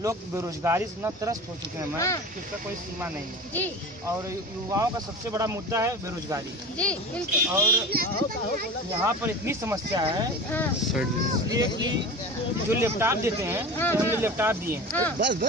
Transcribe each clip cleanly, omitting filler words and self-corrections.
लोग बेरोजगारी से इतना त्रस्त हो चुके हैं मैम कि इसका कोई सीमा नहीं है जी। और युवाओं का सबसे बड़ा मुद्दा है बेरोजगारी जी। और यहाँ पर इतनी समस्या है इसलिए कि जो लैपटॉप देते हैं हमने लैपटॉप दिए हैं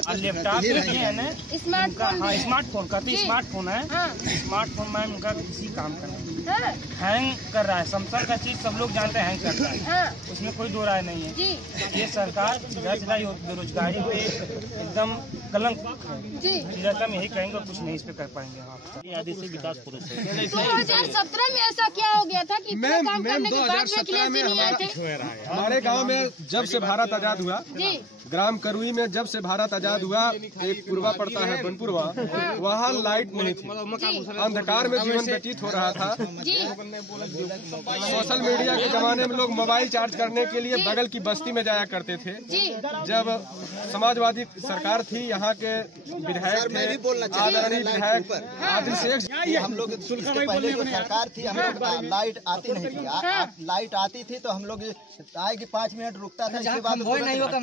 और लैपटॉप दिए हैं ना स्मार्टफोन कहते स्मार्टफोन है। स्मार्टफोन मैम उनका किसी काम का नहीं हैंग कर रहा है। सैमसंग का चीज सब लोग जानते हैं हैंग कर रहा है, उसमें कोई दो राय नहीं है। ये सरकार बेरोजगारी पे एकदम कलंक है। हम यही कहेंगे कुछ नहीं इस पे कर पाएंगे। आदि से विकास पुरुष 2017 में ऐसा क्या हो गया था कि काम करने के बाद 2017 में हमारे गांव में जब से भारत आजाद हुआ, ग्राम करुई में जब से भारत आजाद हुआ, एक पूर्वा पड़ता है बनपुरवा, वहाँ लाइट नहीं थी, अंधकार में जीवन व्यतीत हो रहा था। सोशल मीडिया के जमाने में लोग मोबाइल चार्ज करने के लिए बगल की बस्ती में जाया करते थे। जब समाजवादी सरकार थी, यहाँ के विधायक थे, आदरणीय विधायक आदिल शेख, हम लोग इसके पहले जो सरकार थी, हम लोग लाइट आती नहीं थी। लाइट आती थी तो हम लोग आएगी 5 मिनट रुकता था, इसके बाद नहीं होता।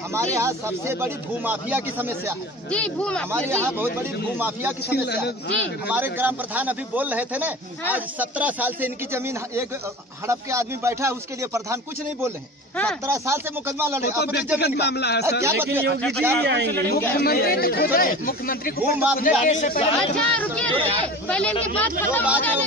हमारे यहाँ सबसे बड़ी भूमाफिया की समस्या है जी। हमारे यहाँ बहुत बड़ी भूमाफिया की समस्या है। हमारे ग्राम प्रधान अभी बोल रहे थे ना, आज 17 साल से इनकी जमीन एक हड़प के आदमी बैठा है, उसके लिए प्रधान कुछ नहीं बोल रहे हैं। 17 साल से मुकदमा लड़ रहे अपनी जमीन मामला है सर। क्या मुख्यमंत्री भूमाफिया पहले इनकी बात खत्म हो जाने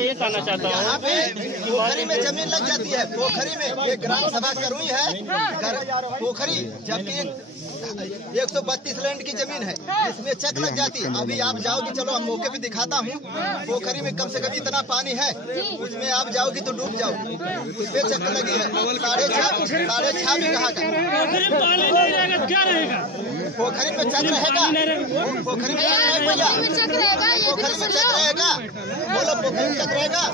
ये कहना चाहता हूँ, यहाँ पे पोखरी में जमीन लग जाती है। पोखरी में ये ग्राम सभा करुई है, पोखरी जबकि 132 लैंड की जमीन है, इसमें चक लग जाती है। अभी आप जाओगी, चलो हम मौके पे दिखाता हूँ, पोखरी में कम से कम इतना पानी है, उसमें आप जाओगी तो डूब जाओगी। उसमें चक लगी है 6.5 बीघा का। पोखरी में चक रहेगा, पोखरी में चक रहेगा, पोखरी में चक रहेगा, बोलो पोखरी में चक रहेगा।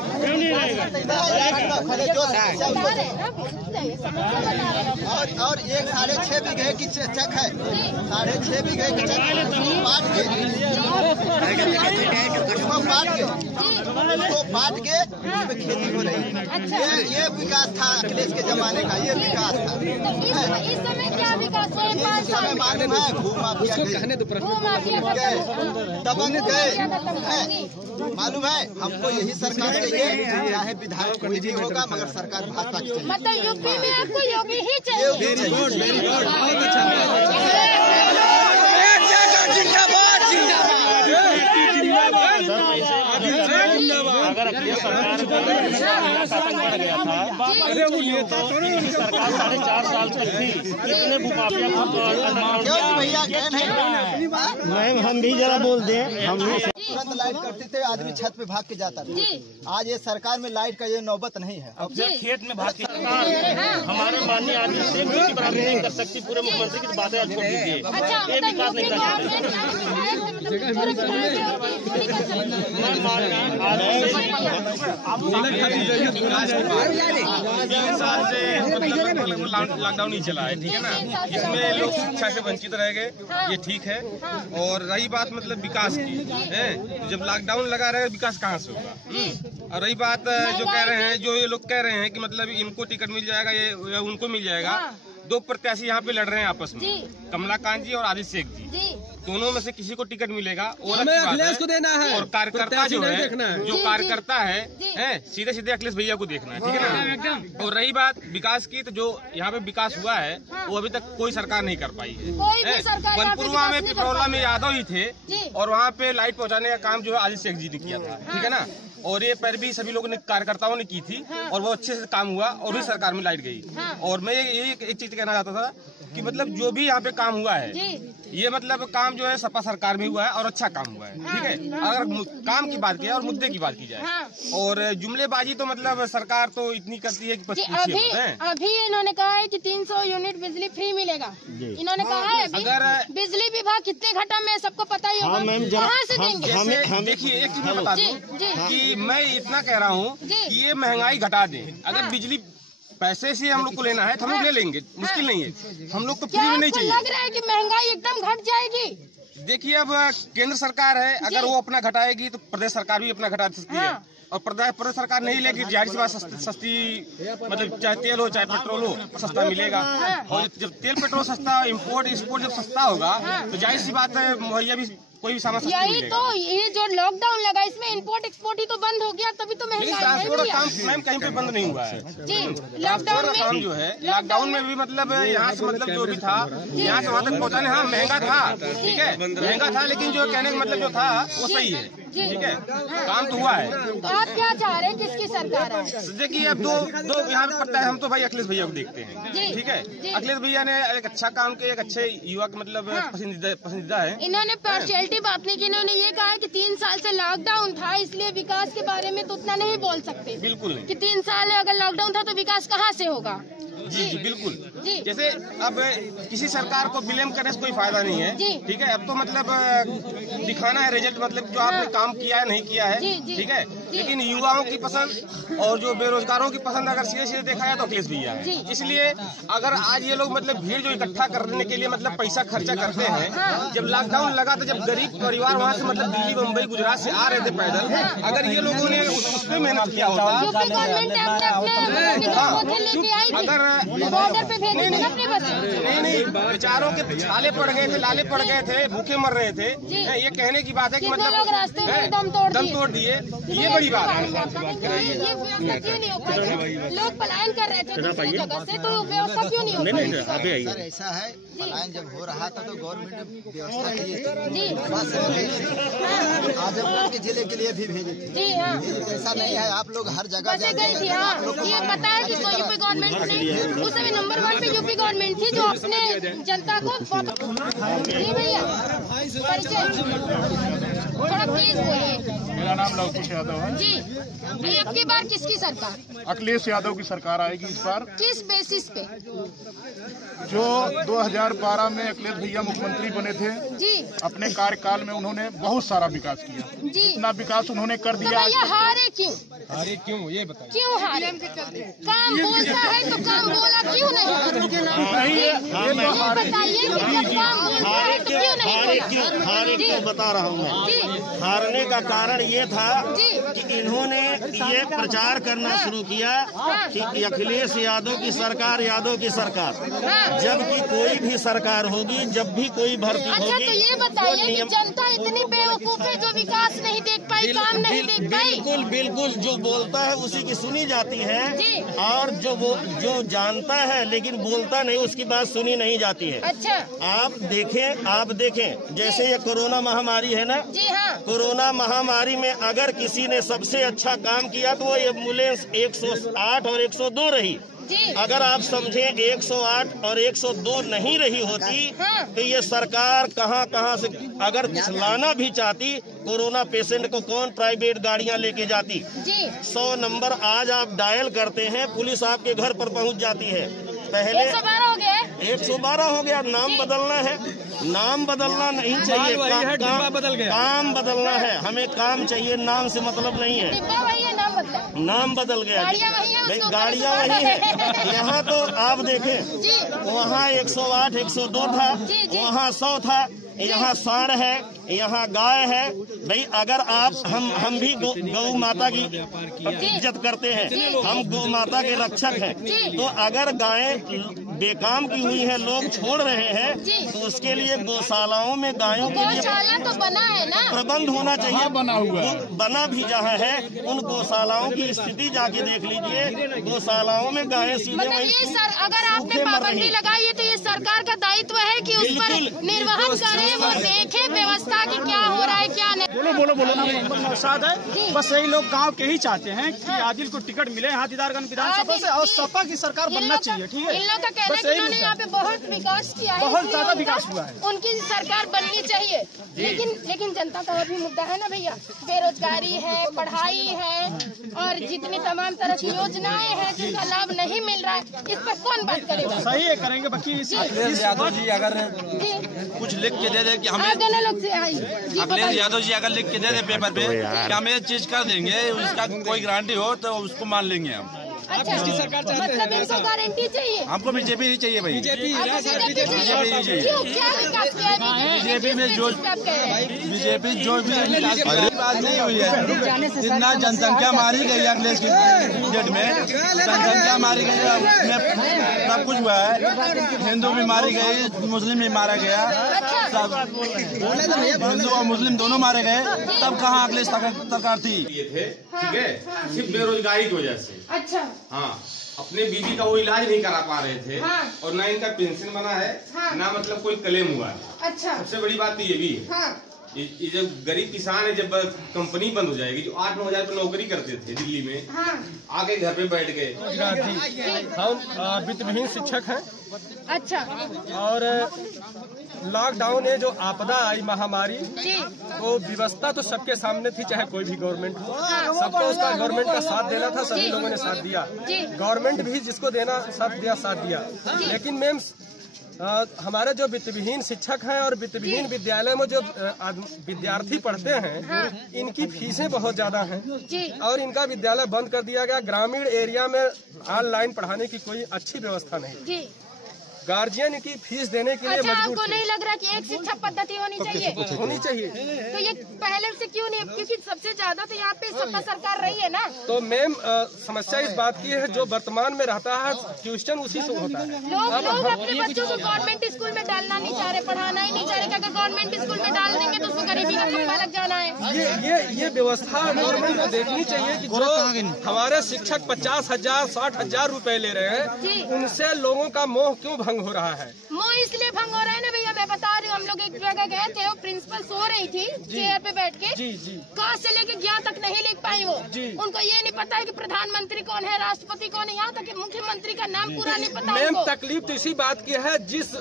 और 6.5 बीघे की चक है, 6.5 बीघे की चक बांट के उसमें खेती हो रही है। ये विकास था अखिलेश के जमाने का, ये विकास था। इस समय क्या विकास हुआ? इस समय मालूम है भूमाफिया दबंग गए, मालूम है। हमको यही सरकार चाहिए, चाहे विधायक कोई भी होगा, मगर सरकार भाजपा की चाहिए। मतलब यूपी में आपको योगी ही चाहिए। अगर अखिलेश सरकार बढ़ गया था, सरकार 4.5 साल तक थी, कितने भूमाफिया मैम हम भी जरा बोल दें। हम तुरंत लाइट करते थे, आदमी छत पे भाग के जाता था। आज ये सरकार में लाइट का ये नौबत नहीं है। अब खेत में भाग के हमारे माननीय आदमी से बराबरी नहीं कर सकती। पूरे मुख्यमंत्री की बातें छोड़ दीजिए, ये विकास नहीं कर लॉकडाउन ही चला है, ठीक है ना। इसमें लोग शिक्षा से वंचित रह गए, ये ठीक है। और रही बात मतलब विकास की है, जब लॉकडाउन लगा रहेगा विकास कहाँ से होगा। और रही बात जो कह रहे हैं, जो ये लोग कह रहे हैं कि मतलब इनको टिकट मिल जाएगा, ये उनको मिल जाएगा। 2 प्रत्याशी यहाँ पे लड़ रहे हैं आपस में, कमलाकांत जी और आदिल शेख जी। दोनों में से किसी को टिकट मिलेगा और अखिलेश को देना है। और कार्यकर्ता जो है, जो कार्यकर्ता है सीधे सीधे अखिलेश भैया को देखना है, ठीक है ना। और रही बात विकास की, तो जो यहाँ पे विकास हुआ है वो अभी तक कोई सरकार नहीं कर पाई है। बनपुरवा में पिपरौला में यादव ही थे, और वहाँ पे लाइट पहुँचाने का काम जो है आदिल शेख जी ने किया था, ठीक है ना। और ये पर भी सभी लोगों ने, कार्यकर्ताओं ने की थी, और वो अच्छे से काम हुआ और भी सरकार में लाइट गई। और मैं यही एक चीज कहना चाहता था कि मतलब जो भी यहाँ पे काम हुआ है, ये मतलब काम जो है सपा सरकार में हुआ है और अच्छा काम हुआ है, ठीक है। अगर काम की बात की और मुद्दे की बात की जाए और जुमलेबाजी तो मतलब सरकार तो इतनी करती है कि अभी इन्होंने कहा है कि 300 यूनिट बिजली फ्री मिलेगा। इन्होंने कहा है अगर बिजली विभाग कितने घटा में सबको पता ही होगा, कहाँ से देंगे? देखिए एक चीज मैं बता दूं कि मैं इतना कह रहा हूँ कि ये महंगाई घटा दें। अगर बिजली पैसे से हम लोग को लेना है तो हम लोग ले लेंगे, मुश्किल नहीं है। हम लोग को फ्री में नहीं चाहिए। लग रहा है कि महंगाई एकदम घट जाएगी। देखिए अब केंद्र सरकार है, अगर वो अपना घटाएगी तो प्रदेश सरकार भी अपना घटा सकती है और प्रदेश सरकार नहीं लेगी, जाहिर सी बात सस्ती मतलब चाहे तेल हो चाहे पेट्रोल हो सस्ता मिलेगा। और जब तेल पेट्रोल सस्ता, इम्पोर्ट एक्सपोर्ट जब सस्ता होगा तो जाहिर सी बात है मुहैया भी कोई भी सामान सस्ता यही तो ये जो लॉकडाउन लगा इसमें इंपोर्ट एक्सपोर्ट ही तो बंद हो गया, तभी तो महंगाई ट्रांसपोर्ट का काम मैम कहीं पे बंद नहीं हुआ है जी। लॉकडाउन में काम जो है, लॉकडाउन में भी मतलब यहाँ से मतलब जो भी था यहाँ से वहाँ तक पहुँचाने, हाँ महंगा था, ठीक है महंगा था, लेकिन जो कहने का मतलब जो था वो सही है, ठीक है काम तो हुआ है। तो आप क्या चाह रहे हैं, किसकी सरकार है? देखिए अब दो यहाँ पे पड़ता है, हम तो भाई अखिलेश भैया को देखते हैं, ठीक है। अखिलेश भैया ने एक अच्छा काम किया, एक अच्छे युवा का मतलब पसंदीदा है। इन्होंने पार्शियलिटी बात नहीं की, इन्होंने ये कहा कि 3 साल से लॉकडाउन था इसलिए विकास के बारे में तो उतना नहीं बोल सकते। बिल्कुल नहीं कि 3 साल अगर लॉकडाउन था तो विकास कहाँ से होगा? जी जी बिल्कुल जी। जैसे अब किसी सरकार को ब्लेम करने से कोई फायदा नहीं है, ठीक है। अब तो मतलब दिखाना है रिजल्ट, मतलब जो आपने काम किया है नहीं किया है, ठीक है। लेकिन युवाओं की पसंद और जो बेरोजगारों की पसंद अगर सीधे सीधे देखा जाए तो अखिलेश भैया है। इसलिए अगर आज ये लोग मतलब भीड़ जो इकट्ठा करने के लिए मतलब पैसा खर्चा करते हैं, जब लॉकडाउन लगा तो जब गरीब परिवार वहाँ से मतलब दिल्ली मुंबई गुजरात से आ रहे थे पैदल, अगर ये लोगों ने उस पर मेहनत किया होता, अगर नहीं बेचारों के छाले पड़ गए थे, लाले पड़ गए थे, भूखे मर रहे थे, ये कहने की बात है कि मतलब दम तोड़ दिए, ये बड़ी बात है। ये क्यों नहीं हो पाई? लोग पलायन कर रहे थे दूसरी जगह से, तो व्यवस्था क्यों नहीं हो पाई? सर ऐसा है, पलायन जब हो रहा था तो गवर्नमेंट ने व्यवस्था की थी, आजमगढ़ के जिले के लिए भी भेजी थी। ऐसा नहीं है आप लोग हर जगह गई थी। ये पता है कि यूपी गवर्नमेंट ने उस समय नंबर 1 पे यूपी गवर्नमेंट थी जो अपने जनता को भैया थोड़ा प्लीज बोलिए। मेरा नाम लवकुश यादव है जी। अब की बार किसकी सरकार? अखिलेश यादव की सरकार आएगी इस बार। किस बेसिस पे? जो 2012 में अखिलेश भैया मुख्यमंत्री बने थे जी, अपने कार्यकाल में उन्होंने बहुत सारा विकास किया जी। इतना विकास उन्होंने कर दिया। तो भैया हारे क्यों? ये बताइए क्यों हारे? काम बोलता है तो काम बोला क्यों नहीं? बताइए हारे क्यों बता रहा हूँ मैं। हारने का कारण ये था कि इन्होंने ये प्रचार करना शुरू किया कि अखिलेश यादव की सरकार, यादव की सरकार, जबकि कोई भी सरकार होगी, जब भी कोई भर्ती होगी। अच्छा तो ये बताइए कि जनता इतनी बेवकूफ है जो विकास नहीं देख पाई, काम नहीं देख पाई? बिल्कुल बिल्कुल, जो बोलता है उसी की सुनी जाती है और जो जानता है लेकिन बोलता नहीं उसकी बात सुनी नहीं जाती है। अच्छा आप देखें जैसे ये कोरोना महामारी है ना जी, हाँ। कोरोना महामारी में अगर किसी ने सबसे अच्छा काम किया तो वो एम्बुलेंस 108 और 102 रही। अगर आप समझें 108 और 102 नहीं रही होती तो ये सरकार कहां से अगर लाना भी चाहती, कोरोना पेशेंट को कौन प्राइवेट गाड़ियां लेके जाती? 100 नंबर आज आप डायल करते हैं, पुलिस आपके घर पर पहुंच जाती है। पहले 112 हो गया, नाम बदलना है, नाम बदलना नहीं चाहिए, काम बदलना है, हमें काम चाहिए, नाम से मतलब नहीं है। नाम बदल गया, गाड़ियाँ वही है। यहाँ तो आप देखें वहाँ 108 102 था, वहाँ 100 था, यहाँ सांड है, यहाँ गाय है। भाई अगर आप हम भी गौ माता की इज्जत करते हैं, हम गौ माता के रक्षक हैं, तो अगर गायें बेकाम की हुई है, लोग छोड़ रहे हैं, तो उसके लिए गौशालाओं में गायों के लिए तो बना है ना, प्रबंध होना चाहिए। बना भी जहाँ है, उन गौशालाओं की स्थिति जाके देख लीजिए। गौशालाओं में गायें सीधे मतलब ये सर अगर आपने पाबंदी लगाई है तो ये सरकार का दायित्व है कि उस पर निर्वहन करे, वो देखे व्यवस्था की क्या हो रहा है क्या नहीं। मोहम्मद नौशाद है। बस यही लोग गांव के ही चाहते हैं कि आदिल को टिकट मिले हाथीदारगंज विधानसभा से और सपा की सरकार बनना चाहिए। ठीक है, इन लोग का कहना है कि इन्होंने यहाँ पे बहुत विकास किया है, बहुत ज्यादा विकास हुआ है, उनकी सरकार बननी चाहिए। लेकिन जनता का भी मुद्दा है ना भैया, बेरोजगारी है, पढ़ाई है और जितनी तमाम तरह की योजनाएं हैं जिनका लाभ नहीं मिल रहा है, इस पर कौन बात करेगा? सही है, करेंगे। बाकी यादव जी अगर कुछ लिख के दे दे कि हमें अखिलेश यादव जी अगर लिख के दे दे पेपर पे कि हम ये चीज कर देंगे, उसका कोई गारंटी हो तो उसको मान लेंगे हम। अच्छा, मतलब इनको गारंटी चाहिए? हमको बीजेपी ही चाहिए भाई, बीजेपी ही चाहिए। बीजेपी में जो बीजेपी जो भी बात नहीं हुई है, जितना जनसंख्या मारी गई है अखिलेश के बजट में, जनसंख्या मारी गई है, सब कुछ हुआ है। हिंदू भी मारी गई, मुस्लिम भी मारा गया, सब हिंदू और मुस्लिम दोनों मारे गए, तब कहाँ अखिलेश सरकार थी? ठीक है, सिर्फ बेरोजगारी की वजह से। अच्छा, हाँ, अपने बीवी का वो इलाज नहीं करा पा रहे थे। हाँ। और ना इनका पेंशन बना है। हाँ। ना मतलब कोई क्लेम हुआ है। अच्छा, सबसे बड़ी बात तो ये भी है। हाँ। ये जब गरीब किसान है, जब कंपनी बंद हो जाएगी, जो 8-9 हजार रुपये नौकरी करते थे दिल्ली में, हाँ। आगे घर पे बैठ गए। हम वित्तविहीन शिक्षक हैं। अच्छा, और लॉकडाउन ये जो आपदा आई महामारी, वो व्यवस्था तो सबके सामने थी, चाहे कोई भी गवर्नमेंट हो, सबको उसका गवर्नमेंट का साथ देना था, सभी लोगों ने साथ दिया। गवर्नमेंट भी जिसको देना साथ दिया। लेकिन मैम हमारे जो वित्तविहीन शिक्षक हैं और वित्तविहीन विद्यालय में जो विद्यार्थी पढ़ते हैं, इनकी फीसें बहुत ज्यादा हैं और इनका विद्यालय बंद कर दिया गया। ग्रामीण एरिया में ऑनलाइन पढ़ाने की कोई अच्छी व्यवस्था नहीं, गार्जियन की फीस देने के लिए मजबूर। आपको नहीं लग रहा कि एक शिक्षा पद्धति होनी चाहिए? तो ये पहले से क्यों नहीं? क्योंकि सबसे ज्यादा तो यहाँ पे सपा सरकार रही है ना। तो मैम समस्या इस बात की है, जो वर्तमान में रहता है ट्यूशन उसी से होता है। लोग अपने बच्चों को गवर्नमेंट स्कूल में डालना नहीं चाह रहे, पढ़ाना ही नहीं चाह रहे। अगर गवर्नमेंट स्कूल में डाल देंगे तो उसको गरीबी का खंभा लग जाना है। ये व्यवस्था गवर्नमेंट को देखनी चाहिए कि जो हमारे शिक्षक 50,000 60,000 रुपए ले रहे हैं, उनसे लोगों का मोह क्यों भंग हो रहा है? मोह इसलिए भंग हो रहा है ना भैया, मैं बता रही हूँ। हम लोग एक जगह गए थे, वो प्रिंसिपल सो रही थी चेयर पे बैठ के, कहाँ से लेके ज्ञान तक नहीं लिख पाई वो। उनको ये नहीं पता है कि प्रधानमंत्री कौन है, राष्ट्रपति कौन है, यहाँ तक कि मुख्यमंत्री का नाम पूरा नहीं पता। मैम तकलीफ तो इसी बात की है, जिस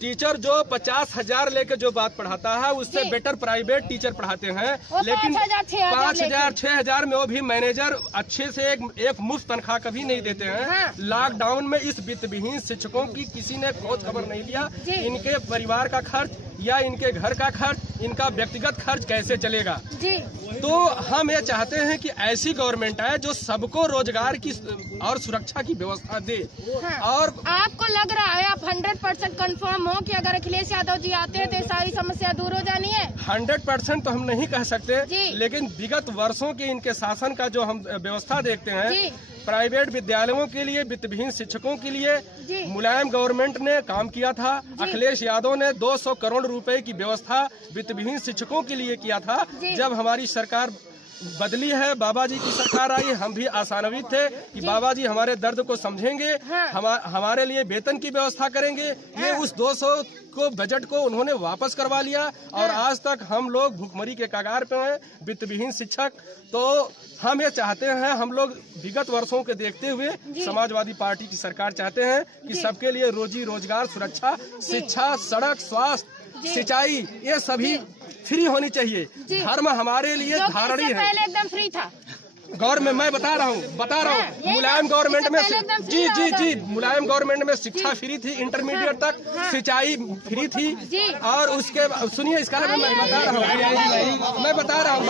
टीचर जो 50,000 लेके जो बात पढ़ाता है, उससे बेटर प्राइवेट टीचर पढ़ाते हैं, लेकिन 5,000 6,000 में वो भी मैनेजर अच्छे से एक मुफ्त तनख्वाह कभी नहीं देते हैं। हाँ। लॉकडाउन में इस वित्तविहीन शिक्षकों की किसी ने खोज खबर नहीं लिया, इनके परिवार का खर्च या इनके घर का खर्च, इनका व्यक्तिगत खर्च कैसे चलेगा। तो हम ये चाहते हैं कि ऐसी गवर्नमेंट है जो सबको रोजगार की और सुरक्षा की व्यवस्था दे। हाँ। और आपको लग रहा है, आप 100% कंफर्म हो कि अगर अखिलेश यादव जी आते हैं तो ये सारी समस्या दूर हो जानी है? 100% तो हम नहीं कह सकते, लेकिन विगत वर्षों के इनके शासन का जो हम व्यवस्था देखते हैं, प्राइवेट विद्यालयों के लिए, वित्तविहीन शिक्षकों के लिए मुलायम गवर्नमेंट ने काम किया था। अखिलेश यादव ने 200 करोड़ रुपए की व्यवस्था वित्तविहीन शिक्षकों के लिए किया था। जब हमारी सरकार बदली है, बाबा जी की सरकार आई, हम भी आशान्वित थे कि बाबा जी हमारे दर्द को समझेंगे, हमारे लिए वेतन की व्यवस्था करेंगे। ये उस 200 को बजट को उन्होंने वापस करवा लिया और आज तक हम लोग भुखमरी के कगार पे हैं, वित्तविहीन शिक्षक। तो हम ये चाहते हैं, हम लोग विगत वर्षों के देखते हुए समाजवादी पार्टी की सरकार चाहते हैं कि सबके लिए रोजी रोजगार, सुरक्षा, शिक्षा, सड़क, स्वास्थ्य, सिंचाई, ये सभी फ्री होनी चाहिए। धर्म हमारे लिए धारणी है। पहले एकदम फ्री था गवर्नमेंट, मैं बता रहा हूँ मुलायम गवर्नमेंट में जी मुलायम गवर्नमेंट में शिक्षा फ्री थी, इंटरमीडिएट तक सिंचाई फ्री थी। और उसके सुनिए, इसका मैं बता रहा हूँ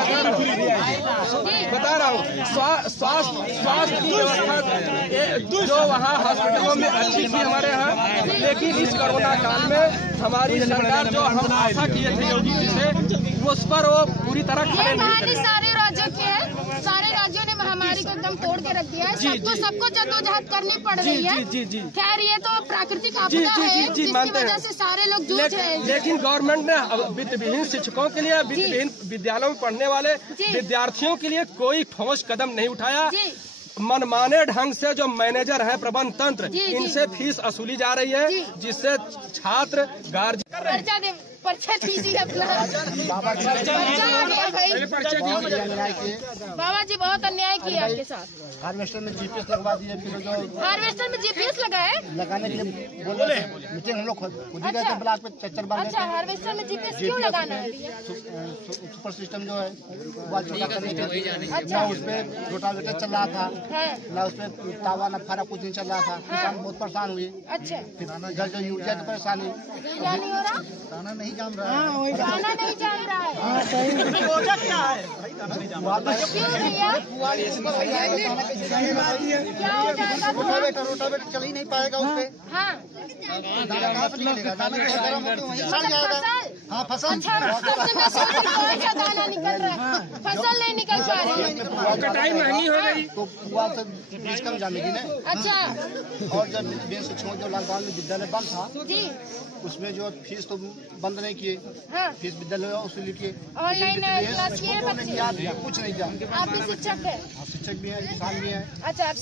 स्वास्थ्य की व्यवस्था जो वहाँ हॉस्पिटलों में अच्छी थी हमारे यहाँ। लेकिन इस कोरोना काल में हमारी सरकार जो हम आशा किए थे योगी जी से, उस पर वो पूरी तरह खड़े नहीं। सारे राज्यों के सारे राज्यों ने महामारी को एकदम तोड़ के रख दिया है। सबको जद्दोजहद करनी पड़ रही है। खैर, ये तो प्राकृतिक आपदा है, जिसकी वजह से सारे लोग जूझ रहे हैं। लेकिन गवर्नमेंट ने वित्तविहीन शिक्षकों के लिए, वित्तविहीन विद्यालयों में पढ़ने वाले विद्यार्थियों के लिए कोई ठोस कदम नहीं उठाया। मनमाने ढंग से जो मैनेजर है प्रबंध तंत्र, इनसे फीस वसूली जा रही है, जिससे छात्र गार्जियन पर्चा दीजिए अपना। बाबा जी बहुत अन्याय किया आपके साथ। हार्वेस्टर में जीपीएस लगवा दिए, फिर जो हार्वेस्टर में जीपीएस लगाए लगाने के लिए बोले मीटिंग हम लोग खुद ही गए थे ब्लॉक पे चक्कर मारने। अच्छा, हार्वेस्टर में जीपीएस क्यों लगाना है? सुपर सिस्टम जो है वो छोटा करने के लिए, ना उस पे रोटावेटर चल रहा था, ना उस पे तावा ना फारा कुछ नहीं चल रहा था। किसान बहुत परेशान हुए। अच्छा, फिर जो यूरिया की परेशानी नहीं हो रहा, दाना नहीं जान रहा है, गाना नहीं जान रहा है। क्या है क्यों भैया? क्या हो जाएगा? रोटावेटर चल ही नहीं पाएगा उसपे। हाँ, दाना कहाँ से निकलेगा? दाना गर्म होकर वहीं सड़ जाएगा। हाँ, फसल कौन सा दाना निकल रहा है? फसल नहीं निकल पा रही है, कटाई महंगी हो गई, तो पुआ से बीज कम जामेगी ना। अच्छा, और जब बेस जो लॉकडाउन में विद्यालय बंद था जी, उसमें जो फीस तो बंद नहीं किए, हाँ, फीस विद्यालय उसलिए किए, ऑनलाइन क्लास किए बच्चे। कुछ नहीं किया। आप भी शिक्षक है? शिक्षक भी है, किसान भी है। अच्छा, आप